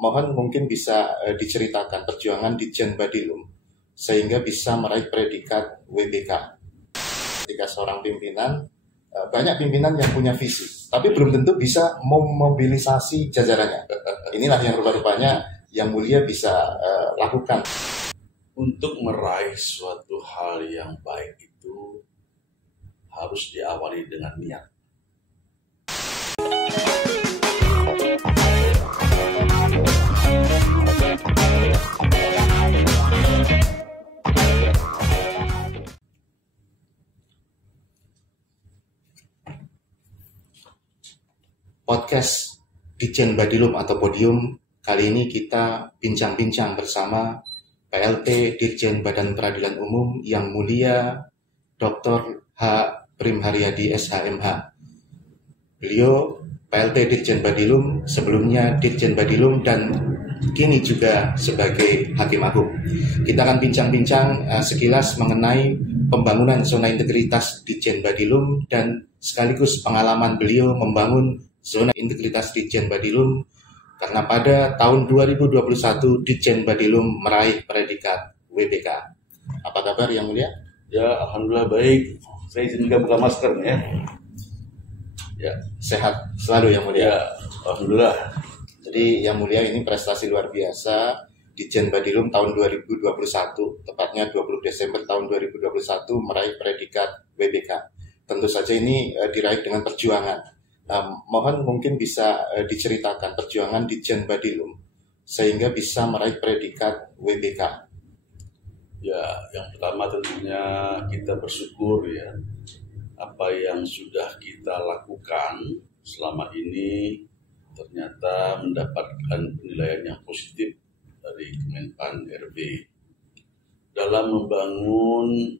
Mohon mungkin bisa diceritakan perjuangan Ditjen Badilum sehingga bisa meraih predikat WBK. Ketika seorang pimpinan, banyak pimpinan yang punya visi, tapi belum tentu bisa memobilisasi jajarannya. Inilah yang rupa-rupanya yang mulia bisa lakukan. Untuk meraih suatu hal yang baik itu harus diawali dengan niat. Podcast Ditjen Badilum atau Podium kali ini kita bincang-bincang bersama PLT Dirjen Badan Peradilan Umum yang mulia Dr. H. Prim Haryadi SHMH. Beliau PLT Dirjen Badilum, sebelumnya Dirjen Badilum dan kini juga sebagai Hakim Agung. Kita akan bincang-bincang sekilas mengenai pembangunan zona integritas Ditjen Badilum dan sekaligus pengalaman beliau membangun zona integritas Ditjen Badilum, karena pada tahun 2021 Ditjen Badilum meraih predikat WBK. Apa kabar yang mulia? Ya, alhamdulillah baik. Saya izin buka masker ya. Ya, sehat selalu yang mulia. Ya, alhamdulillah. Jadi yang mulia ini prestasi luar biasa. Ditjen Badilum tahun 2021, tepatnya 20 Desember tahun 2021 meraih predikat WBK. Tentu saja ini diraih dengan perjuangan. Mohon mungkin bisa diceritakan perjuangan Ditjen Badilum sehingga bisa meraih predikat WBK. Ya, yang pertama tentunya kita bersyukur ya, apa yang sudah kita lakukan selama ini ternyata mendapatkan penilaian yang positif dari Kemenpan RB dalam membangun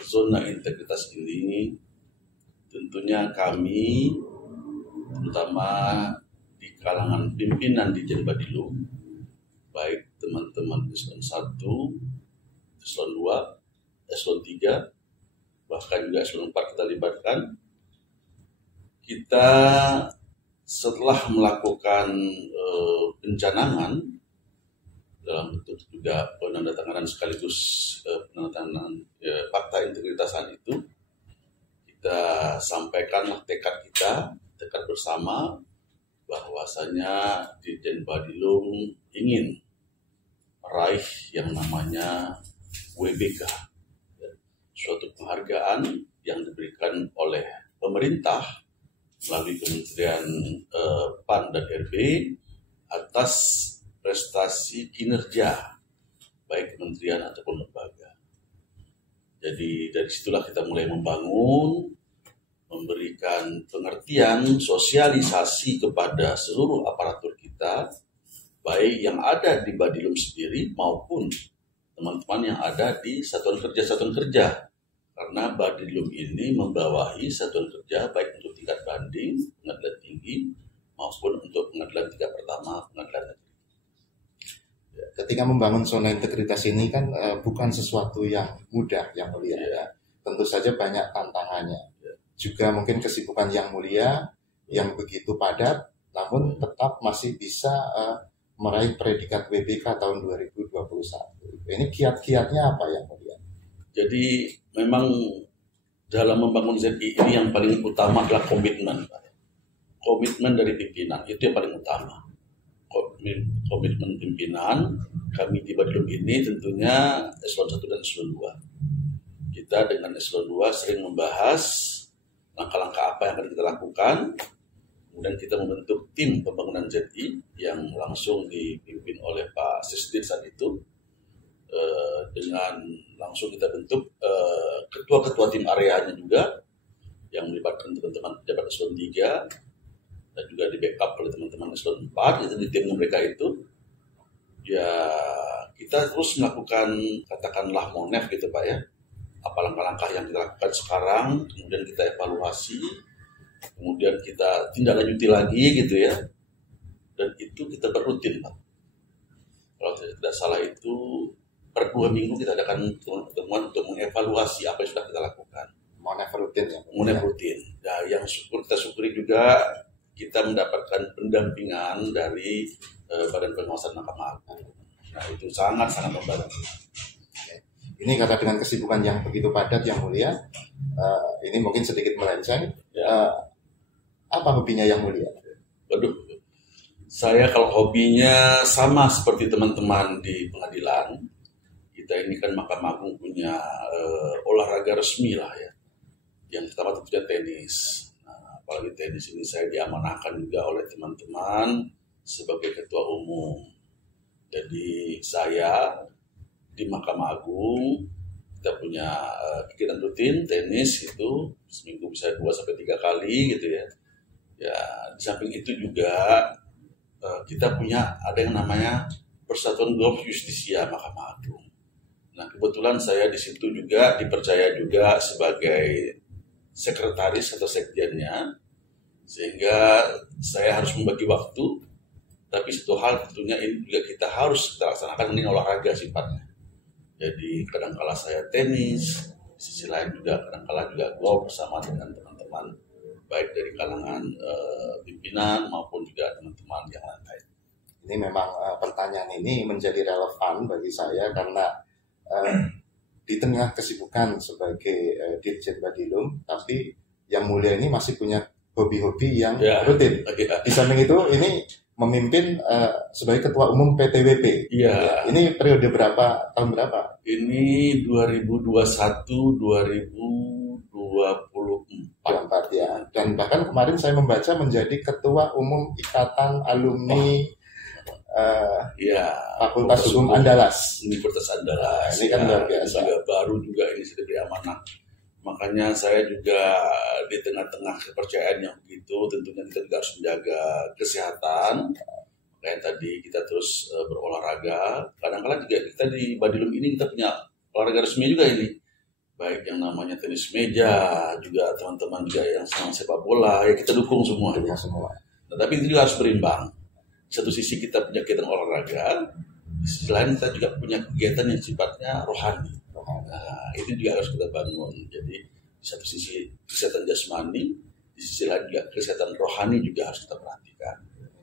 zona integritas ini. Tentunya kami, terutama di kalangan pimpinan Ditjen Badilum, baik teman-teman eselon 1, eselon 2, eselon 3, bahkan juga eselon 4 kita libatkan. Kita setelah melakukan pencanangan dalam bentuk juga penandatanganan sekaligus penandatanganan fakta integritasan itu, kita sampaikanlah tekad bersama bahwasanya Ditjen Badilum ingin meraih yang namanya WBK, suatu penghargaan yang diberikan oleh pemerintah melalui Kementerian PAN dan RB atas prestasi kinerja baik kementerian ataupun lembaga. Jadi dari situlah kita mulai membangun, memberikan pengertian, sosialisasi kepada seluruh aparatur kita, baik yang ada di Badilum sendiri maupun teman-teman yang ada di satuan kerja. Karena Badilum ini membawahi satuan kerja baik untuk tingkat banding, pengadilan tinggi, maupun untuk pengadilan tingkat pertama, pengadilan negeri. Ketika membangun zona integritas ini kan bukan sesuatu yang mudah yang mulia ya. Tentu saja banyak tantangannya. Juga mungkin kesibukan yang mulia yang begitu padat, namun tetap masih bisa meraih predikat WBK tahun 2021. Ini kiat-kiatnya apa yang mulia? Jadi memang dalam membangun ZI ini yang paling utama adalah komitmen. Komitmen dari pimpinan itu yang paling utama. Komitmen pimpinan kami di Badilum ini tentunya eselon 1 dan eselon 2. Kita dengan eselon 2 sering membahas langkah-langkah apa yang akan kita lakukan. Kemudian kita membentuk tim pembangunan ZI yang langsung dipimpin oleh Pak Sisdir saat itu. Dengan langsung kita bentuk ketua-ketua tim areanya juga yang melibatkan teman-teman pejabat eselon 3 dan juga di backup oleh teman-teman eselon 4 itu di tim mereka itu. Ya kita terus melakukan katakanlah monef gitu Pak ya, apa langkah-langkah yang kita lakukan sekarang, kemudian kita evaluasi, kemudian kita tindak lanjuti lagi gitu ya, dan itu kita berutin Pak. Kalau saya tidak salah itu per 2 minggu kita adakan pertemuan untuk mengevaluasi apa yang sudah kita lakukan. Monef rutin ya. Monef rutin. Nah yang kita syukuri juga kita mendapatkan pendampingan dari Badan Pengawasan Mahkamah Agung. Nah, itu sangat-sangat membantu. Ini karena dengan kesibukan yang begitu padat yang mulia, ini mungkin sedikit melenceng. Apa hobinya yang mulia? Waduh, saya kalau hobinya sama seperti teman-teman di pengadilan. Kita ini kan Mahkamah Agung punya olahraga resmi lah ya. Yang pertama tentunya tenis. Nah, apalagi tenis ini saya diamanahkan juga oleh teman-teman sebagai ketua umum. Jadi saya di Mahkamah Agung kita punya kegiatan rutin tenis itu seminggu bisa 2-3 kali gitu ya. Ya di samping itu juga kita punya ada yang namanya Persatuan Golf Justisia Mahkamah Agung. Nah kebetulan saya di situ juga dipercaya juga sebagai sekretaris atau sekjennya, sehingga saya harus membagi waktu. Tapi satu hal tentunya ini juga kita harus kita laksanakan, ini olahraga sifatnya. Jadi kadang-kala saya tenis, di sisi lain juga kadang-kala juga golf bersama dengan teman-teman baik dari kalangan pimpinan maupun juga teman-teman yang lain. Ini memang pertanyaan ini menjadi relevan bagi saya karena di tengah kesibukan sebagai Dirjen Badilum, tapi yang mulia ini masih punya hobi-hobi yang rutin. Di samping itu ini memimpin sebagai ketua umum PTWP. Iya. Ini periode berapa? Tahun berapa? Ini 2021-2024 ya. Dan bahkan kemarin saya membaca menjadi ketua umum Ikatan Alumni Fakultas Hukum Andalas. Universitas Andalas. Ini kan luar biasa. Juga baru juga ini sudah diberi amanah. Makanya saya juga di tengah-tengah kepercayaan yang begitu, tentunya kita juga harus menjaga kesehatan. Kayak tadi kita terus berolahraga. Kadang-kadang juga kita di Badilum ini kita punya olahraga resmi juga ini. Baik yang namanya tenis meja, juga teman-teman juga yang senang sepak bola, ya kita dukung semua. Nah, tapi itu juga harus berimbang. Di satu sisi kita punya kegiatan olahraga, di sisi lain kita juga punya kegiatan yang sifatnya rohani. Nah, itu juga harus kita bangun. Jadi di satu sisi kesehatan jasmani, di sisi lain juga kesehatan rohani juga harus kita perhatikan.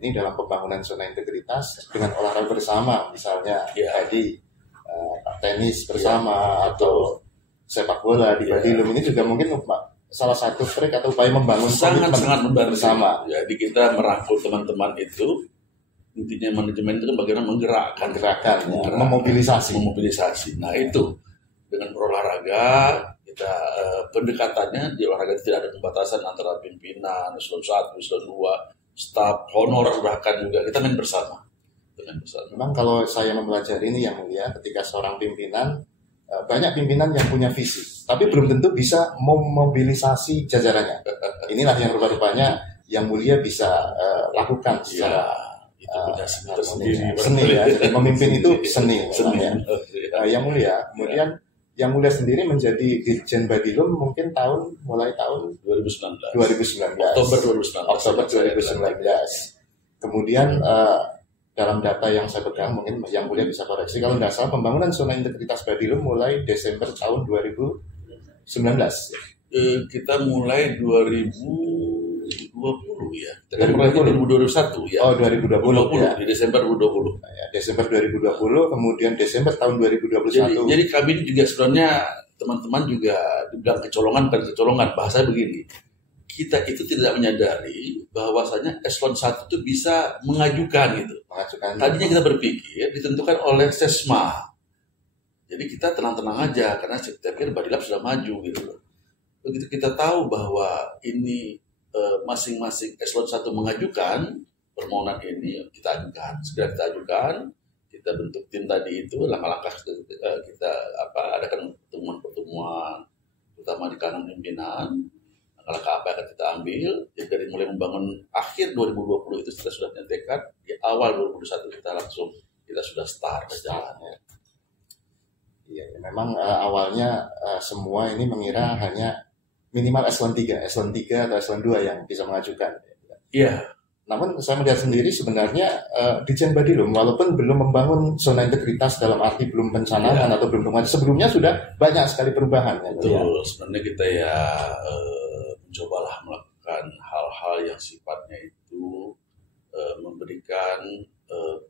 Ini dalam pembangunan zona integritas dengan olahraga bersama, misalnya tadi tenis bersama atau sepak bola di Badilum ini juga mungkin salah satu trik atau upaya membangun sangat membantu bersama. Jadi kita merangkul teman-teman itu. Intinya manajemen itu kan bagaimana menggerakkan, memobilisasi. Nah itu dengan berolahraga kita pendekatannya di olahraga tidak ada pembatasan antara pimpinan, eselon 1, eselon 2, staf, honor bahkan juga kita main bersama. Memang kalau saya mempelajari ini yang mulia, ketika seorang pimpinan banyak pimpinan yang punya visi, tapi belum tentu bisa memobilisasi jajarannya. Inilah yang rupa-rupanya yang mulia bisa lakukan secara seni ya. Jadi memimpin itu seni. Yang mulia, kemudian yang mulia sendiri menjadi Dirjen Badilum mungkin mulai tahun 2019. Oktober 2019. Kemudian dalam data yang saya pegang, mungkin yang mulia bisa koreksi, kalau tidak salah pembangunan zona integritas Badilum mulai Desember tahun 2019. Kita mulai 2020 ya. Kita mulai 2021 ya. Oh, 2020 ya. Di Desember 2020. Ya, Desember 2020, kemudian Desember tahun 2021. Jadi kami juga sebenarnya teman-teman juga dibilang kecolongan, bahasa begini. Kita itu tidak menyadari bahwasanya eselon 1 itu bisa mengajukan gitu. Tadinya kita berpikir ditentukan oleh Sesma. Jadi kita tenang-tenang aja karena saya pikir Badilab sudah maju gitu. Begitu kita tahu bahwa ini masing-masing eselon 1 mengajukan permohonan ini, kita ajukan, segera kita ajukan, kita bentuk tim tadi itu, langkah-langkah kita adakan pertemuan-pertemuan, terutama di kalangan pimpinan, langkah apa yang akan kita ambil. Jadi dari mulai membangun akhir 2020 itu kita sudah punya tekad, di awal 2021 kita sudah start berjalan. Iya, memang awalnya semua ini mengira hanya minimal eselon 3 atau eselon 2 yang bisa mengajukan. Iya. Namun saya melihat sendiri sebenarnya Dirjen Badilum walaupun belum membangun zona integritas dalam arti belum pencanangan atau belum penguatan, sebelumnya sudah banyak sekali perubahan. Betul, sebenarnya kita mencobalah melakukan hal-hal yang sifatnya itu itu memberikan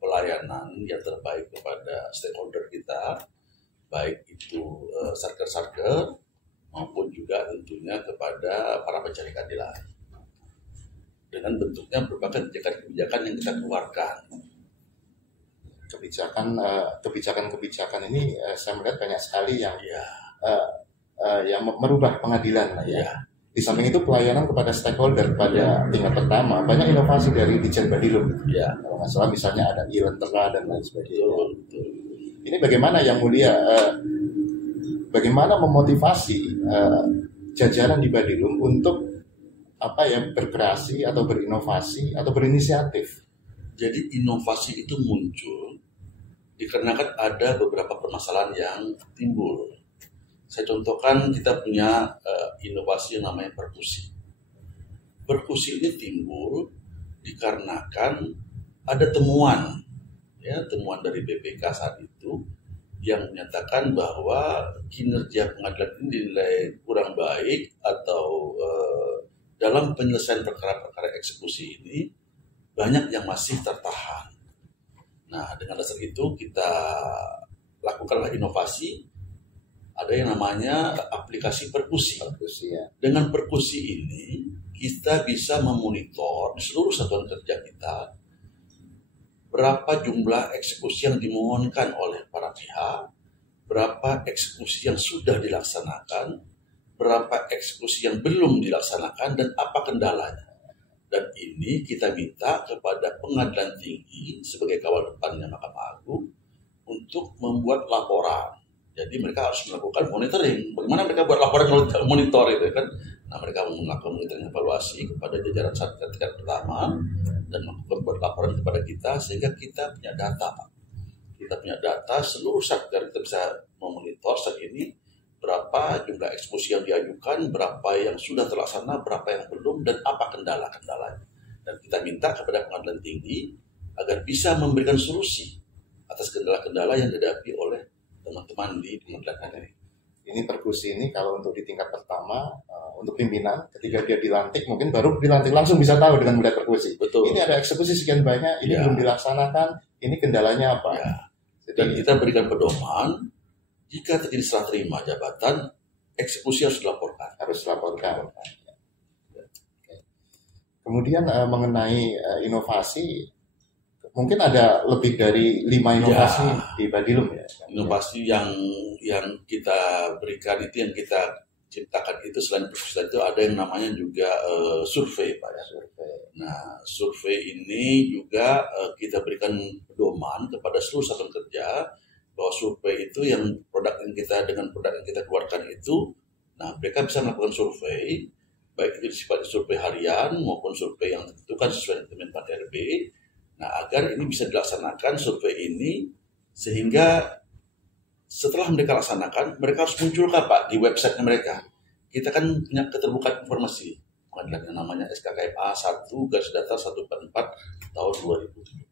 pelayanan yang terbaik kepada stakeholder kita, baik itu satker-satker maupun juga tentunya kepada para pencari keadilan. Dengan bentuknya berbagai kebijakan yang kita keluarkan. Kebijakan ini saya melihat banyak sekali yang yang merubah pengadilan ya. Di samping itu pelayanan kepada stakeholder pada tingkat pertama, banyak inovasi dari Ditjen Badilum. Kalau nggak salah misalnya ada e-lentera dan lain sebagainya. Ini bagaimana Yang Mulia, bagaimana memotivasi jajaran di Badilum untuk berkreasi atau berinovasi atau berinisiatif? Jadi inovasi itu muncul dikarenakan ada beberapa permasalahan yang timbul. Saya contohkan, kita punya inovasi yang namanya perkusi. Perkusi ini timbul dikarenakan ada temuan dari BPK saat itu yang menyatakan bahwa kinerja pengadilan ini dinilai kurang baik atau dalam penyelesaian perkara-perkara eksekusi ini banyak yang masih tertahan. Nah, dengan dasar itu kita lakukanlah inovasi. Ada yang namanya aplikasi perkusi. Dengan perkusi ini kita bisa memonitor di seluruh satuan kerja kita berapa jumlah eksekusi yang dimohonkan oleh para pihak, berapa eksekusi yang sudah dilaksanakan, berapa eksekusi yang belum dilaksanakan, dan apa kendalanya. Dan ini kita minta kepada Pengadilan Tinggi sebagai kawal depannya Mahkamah Agung untuk membuat laporan. Jadi mereka harus melakukan monitoring. Bagaimana mereka buat laporan monitor itu kan? Nah, mereka melakukan monitoring evaluasi kepada jajaran satker tingkat pertama dan membuat laporan kepada kita sehingga kita punya data. Kita punya data seluruh satker, kita bisa memonitor saat ini berapa jumlah eksekusi yang diajukan, berapa yang sudah terlaksana, berapa yang belum, dan apa kendala-kendalanya. Dan kita minta kepada Pengadilan Tinggi agar bisa memberikan solusi atas kendala-kendala yang dihadapi oleh teman-teman di pengadilan ini. Ini perkusi ini kalau untuk di tingkat pertama, untuk pimpinan, ketika dia dilantik, mungkin baru dilantik langsung bisa tahu dengan melihat perkusi. Betul. Ini ada eksekusi sekian banyak, ini belum dilaksanakan, ini kendalanya apa? Dan kita berikan pedoman, jika terjadi serah terima jabatan, eksekusi harus dilaporkan. Kemudian mengenai inovasi, mungkin ada lebih dari 5 inovasi di Badilum ya. Inovasi yang kita berikan itu, yang kita ciptakan itu, selain perkusi itu ada yang namanya juga survei, Pak ya. Nah, survei ini juga kita berikan pedoman kepada seluruh satuan kerja bahwa survei itu dengan produk yang kita keluarkan itu, nah mereka bisa melakukan survei, baik itu sifat survei harian maupun survei yang ditentukan sesuai dengan Kemenpan RB. Nah, agar ini bisa dilaksanakan survei ini sehingga setelah mereka laksanakan, mereka harus munculkan Pak di website mereka. Kita kan punya keterbukaan informasi pengadilan yang namanya SKKMA 1/1444 tahun 2017.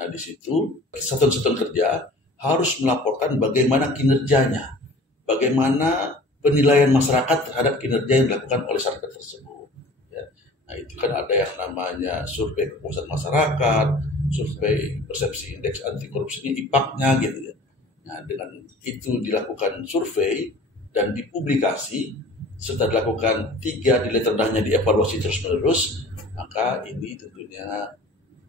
Nah, di situ satuan-satuan kerja harus melaporkan bagaimana kinerjanya, bagaimana penilaian masyarakat terhadap kinerja yang dilakukan oleh satker tersebut. Ya. Nah, itu kan ada yang namanya survei kepuasan masyarakat, survei persepsi indeks anti korupsi ini IPAK-nya gitu ya. Nah, dengan itu dilakukan survei dan dipublikasi serta dilakukan 3 nilai terendahnya dievaluasi terus-menerus, maka ini tentunya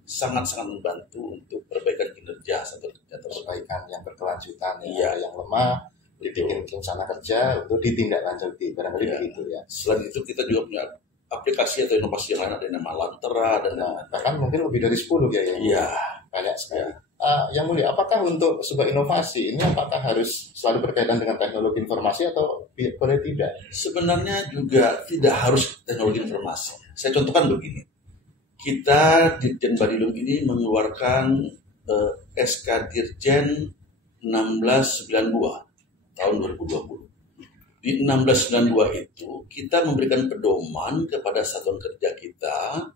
sangat-sangat membantu untuk perbaikan kinerja satu kerja tersebut. Perbaikan yang berkelanjutan yang lemah dibikin rencana kerja untuk ditindaklanjuti, barangkali begitu ya. Selain itu kita juga punya aplikasi atau inovasi yang lain, ada yang nama Lantera dan bahkan mungkin lebih dari 10 ya. Iya, banyak sekali. Yang Mulia, apakah untuk sebuah inovasi ini apakah harus selalu berkaitan dengan teknologi informasi atau boleh tidak? Sebenarnya juga tidak harus teknologi informasi. Saya contohkan begini. Kita Ditjen Badilum ini mengeluarkan SK Dirjen 1692 tahun 2020. Di 1692 itu kita memberikan pedoman kepada satuan kerja kita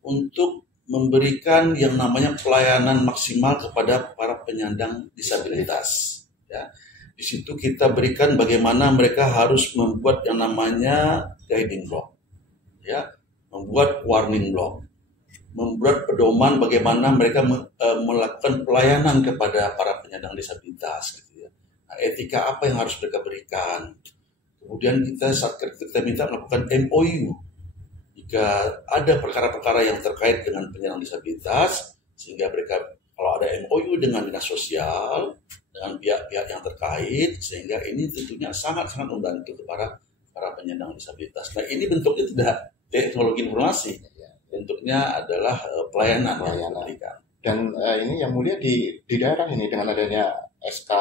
untuk memberikan yang namanya pelayanan maksimal kepada para penyandang disabilitas. Ya. Di situ kita berikan bagaimana mereka harus membuat yang namanya guiding block, ya, membuat warning block. membuat pedoman bagaimana mereka melakukan pelayanan kepada para penyandang disabilitas gitu ya. Nah, etika apa yang harus mereka berikan. Kemudian kita minta melakukan MOU jika ada perkara-perkara yang terkait dengan penyandang disabilitas, sehingga mereka kalau ada MOU dengan dinas sosial, dengan pihak-pihak yang terkait, sehingga ini tentunya sangat-sangat membantu kepada para penyandang disabilitas. Nah, ini bentuknya tidak teknologi informasi, bentuknya adalah pelayanan yang diberikan. Dan ini yang mulia di daerah ini dengan adanya SK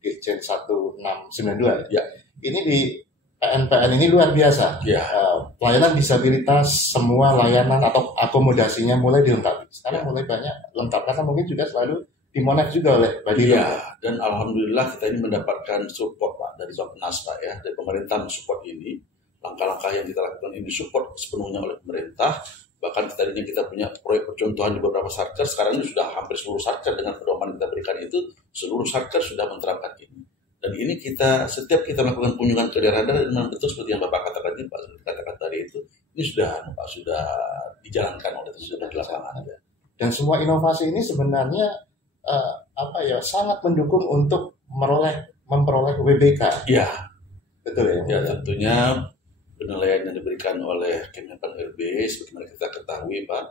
Dirjen 1692 ya. Ini di PNPN ini luar biasa. Ya. Pelayanan disabilitas, semua layanan atau akomodasinya mulai dilengkapi. Sekarang mulai banyak lengkap karena mungkin juga selalu dimonef juga oleh Badilum. Iya, dan alhamdulillah kita ini mendapatkan support Pak dari Bappenas Pak ya, dari pemerintah mensupport ini. Langkah-langkah yang kita lakukan ini support sepenuhnya oleh pemerintah. Bahkan tadinya kita punya proyek percontohan di beberapa satker, sekarang ini sudah hampir seluruh satker dengan pedoman yang kita berikan itu, seluruh satker sudah menerapkan ini. Dan ini setiap kita melakukan kunjungan ke daerah-daerah dengan betul seperti yang Bapak katakan tadi, Pak, katakan tadi itu, ini sudah dijalankan oleh sudah di lapangan. Ya. Dan semua inovasi ini sebenarnya sangat mendukung untuk memperoleh WBK. Iya. Betul ya. Ya, tentunya penilaian yang diberikan oleh Kemenpan RB sebagaimana kita ketahui Pak,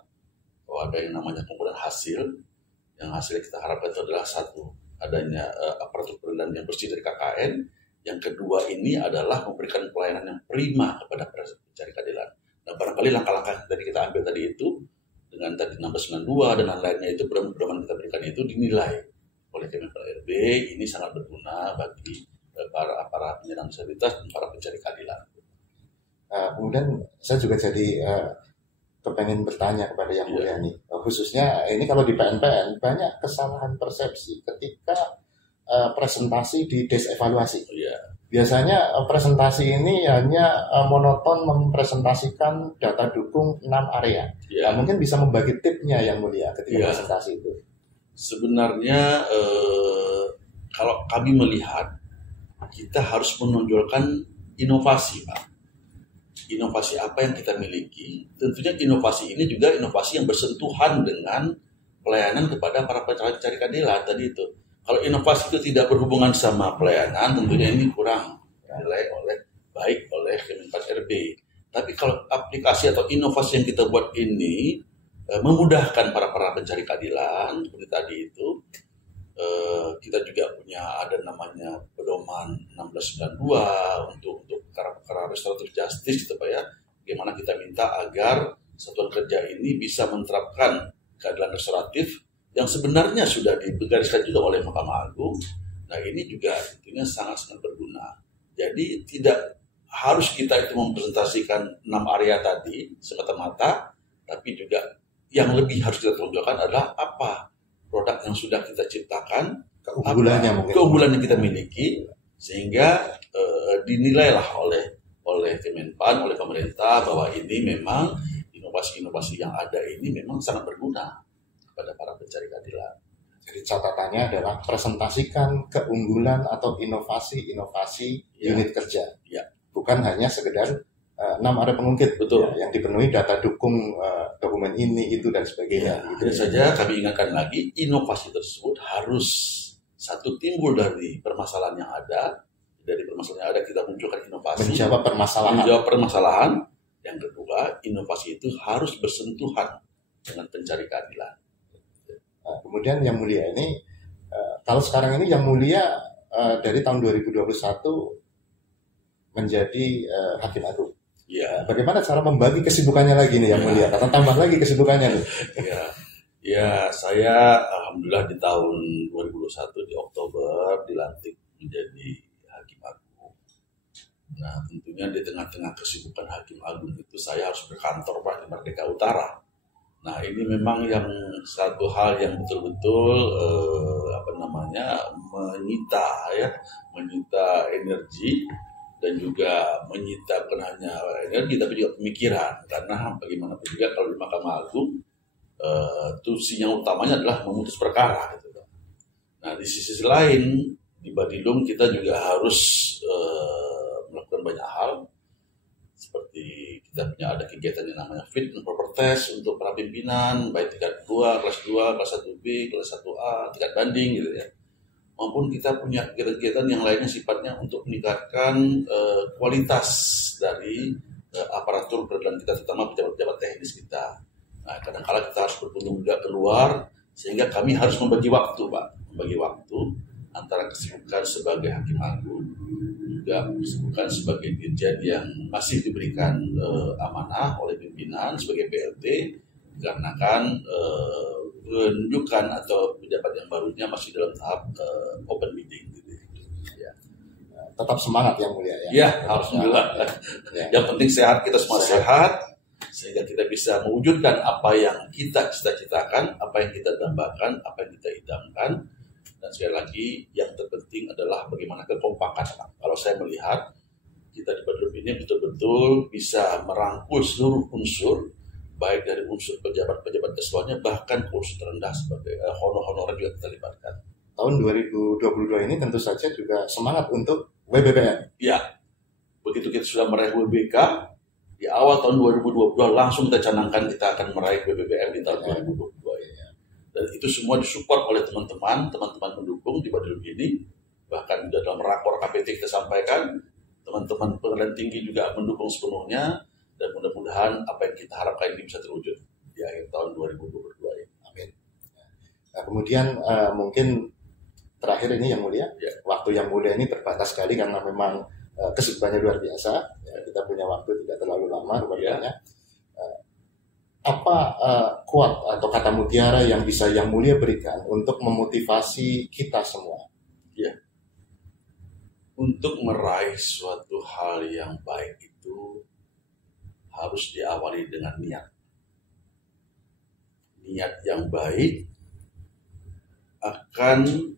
bahwa ada yang namanya pengumpulan hasil. Yang hasil kita harapkan itu adalah satu, adanya aparatur peradilan yang bersih dari KKN. Yang kedua ini adalah memberikan pelayanan yang prima kepada pencari keadilan. Nah, barangkali langkah-langkah yang tadi kita ambil tadi itu dengan tadi 1692 dan lainnya itu pedoman kita berikan itu dinilai oleh Kemenpan RB ini sangat berguna bagi para penyandang disabilitas dan para pencari keadilan. Kemudian saya juga jadi kepengen bertanya kepada Yang Mulia nih, khususnya ini kalau di PNPN banyak kesalahan persepsi ketika presentasi di des evaluasi. Biasanya presentasi ini hanya monoton mempresentasikan data dukung 6 area. Nah, mungkin bisa membagi tipnya Yang Mulia ketika presentasi itu. Sebenarnya kalau kami melihat kita harus menonjolkan inovasi Pak. Inovasi apa yang kita miliki, tentunya inovasi ini juga inovasi yang bersentuhan dengan pelayanan kepada para pencari keadilan tadi itu. Kalau inovasi itu tidak berhubungan sama pelayanan, tentunya ini kurang dinilai baik oleh Kemenpan RB. Tapi kalau aplikasi atau inovasi yang kita buat ini memudahkan para pencari keadilan, seperti tadi itu, kita juga punya ada namanya pedoman 1692 untuk perkara restoratif justice gitu Pak ya. Bagaimana kita minta agar satuan kerja ini bisa menerapkan keadilan restoratif yang sebenarnya sudah digariskan juga oleh Mahkamah Agung. Nah, ini juga tentunya sangat-sangat berguna. Jadi tidak harus kita itu mempresentasikan 6 area tadi semata-mata, tapi juga yang lebih harus kita tonjolkan adalah apa produk yang sudah kita ciptakan, keunggulan yang kita miliki, sehingga dinilailah oleh Kemenpan, oleh pemerintah bahwa ini memang inovasi-inovasi yang ada ini memang sangat berguna kepada para pencari keadilan. Jadi catatannya adalah presentasikan keunggulan atau inovasi-inovasi unit kerja. Bukan hanya sekedar 6 area pengungkit. Betul. Yang dipenuhi data dukung dokumen ini, itu, dan sebagainya. Hanya saja kami ingatkan lagi, inovasi tersebut harus satu timbul dari permasalahan yang ada. Dari permasalahan yang ada kita munculkan inovasi. Menjawab permasalahan. Yang kedua, inovasi itu harus bersentuhan dengan pencari keadilan. Kemudian Yang Mulia ini, kalau sekarang ini Yang Mulia dari tahun 2021 menjadi Hakim Agung. Ya. Bagaimana cara membagi kesibukannya lagi nih Yang Mulia? Karena tambah lagi kesibukannya nih. Ya, saya alhamdulillah di tahun 2021 di Oktober dilantik menjadi Hakim Agung. Nah, tentunya di tengah-tengah kesibukan Hakim Agung itu saya harus berkantor Pak di Merdeka Utara. Nah, ini memang yang satu hal yang betul-betul menyita energi dan juga menyita bukan hanya energi tapi juga pemikiran, karena bagaimanapun juga kalau di Mahkamah Agung tusi yang utamanya adalah memutus perkara gitu. Nah, di sisi lain di Badilum kita juga harus melakukan banyak hal seperti kita punya ada kegiatan yang namanya fit and proper test untuk para pimpinan, baik tingkat 2, kelas 2, kelas 1B, kelas 1A, tingkat banding gitu ya. Maupun kita punya kegiatan-kegiatan yang lainnya sifatnya untuk meningkatkan kualitas dari aparatur peradilan kita, terutama pejabat-pejabat teknis kita. Nah, kadang-kadang kita harus berkunjung juga keluar, sehingga kami harus membagi waktu, Pak. Membagi waktu antara kesibukan sebagai hakim agung, juga kesibukan sebagai dirjen yang masih diberikan amanah oleh pimpinan sebagai PLT, dikarenakan penunjukan atau pejabat yang barunya masih dalam tahap open meeting. Gitu. Ya. Tetap semangat yang mulia ya. Ya, alhamdulillah. Ya. Yang penting sehat, kita semua sehat, sehingga kita bisa mewujudkan apa yang kita cita-citakan, apa yang kita dambakan, apa yang kita idamkan. Dan sekali lagi, yang terpenting adalah bagaimana kekompakan. Kalau saya melihat, kita di Badilum ini betul-betul bisa merangkul seluruh unsur, baik dari unsur pejabat-pejabat eselonnya, bahkan unsur terendah sebagai honor-honor juga kita libatkan. Tahun 2022 ini tentu saja juga semangat untuk WBBM. Ya, begitu kita sudah meraih WBK, di awal tahun 2022 langsung kita canangkan kita akan meraih WBBM di tahun 2022 ini. Dan itu semua disupport oleh teman-teman pendukung di Badilum ini. Bahkan juga dalam rakor KPT kita sampaikan, teman-teman pengadilan tinggi juga mendukung sepenuhnya, dan mudah-mudahan apa yang kita harapkan ini bisa terwujud di akhir tahun 2022 ini. Amin. Nah, kemudian mungkin terakhir ini yang mulia, waktu yang mulia ini terbatas sekali karena memang kesibukannya luar biasa. Ya, kita punya waktu tidak terlalu lama rupanya. Apa quote atau kata mutiara yang bisa yang mulia berikan untuk memotivasi kita semua? Ya, untuk meraih suatu hal yang baik itu harus diawali dengan niat. Niat yang baik akan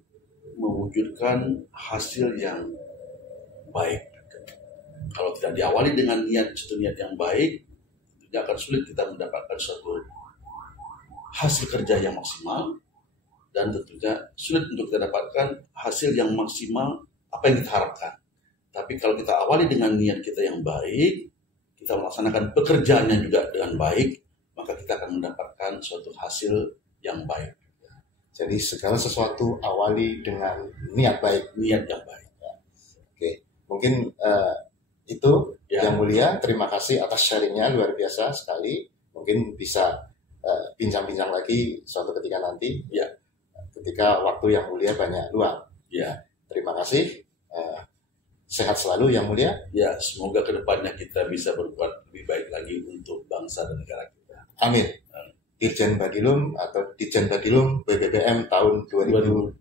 mewujudkan hasil yang baik. Kalau tidak diawali dengan niat yang baik, tidak akan sulit kita mendapatkan suatu hasil kerja yang maksimal, dan tentunya sulit untuk kita dapatkan hasil yang maksimal apa yang kita harapkan. Tapi kalau kita awali dengan niat kita yang baik, kita melaksanakan pekerjaannya juga dengan baik, maka kita akan mendapatkan suatu hasil yang baik. Jadi segala sesuatu awali dengan niat baik. Niat yang baik. Oke, mungkin itu yang mulia. Terima kasih atas sharingnya, luar biasa sekali. Mungkin bisa bincang-bincang lagi suatu ketika nanti. Ya. Ketika waktu yang mulia banyak luang. Ya. Terima kasih. Sehat selalu yang mulia. Ya, semoga kedepannya kita bisa berbuat lebih baik lagi untuk bangsa dan negara kita. Amin. Dirjen Badilum atau Ditjen Badilum BBBM tahun 2022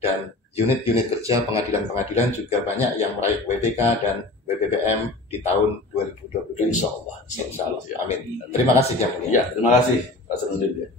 dan unit-unit kerja pengadilan-pengadilan juga banyak yang meraih WBK dan BBBM di tahun 2022. Insya Allah. Amin. Terima kasih yang mulia. Ya, terima kasih Pak Senudin.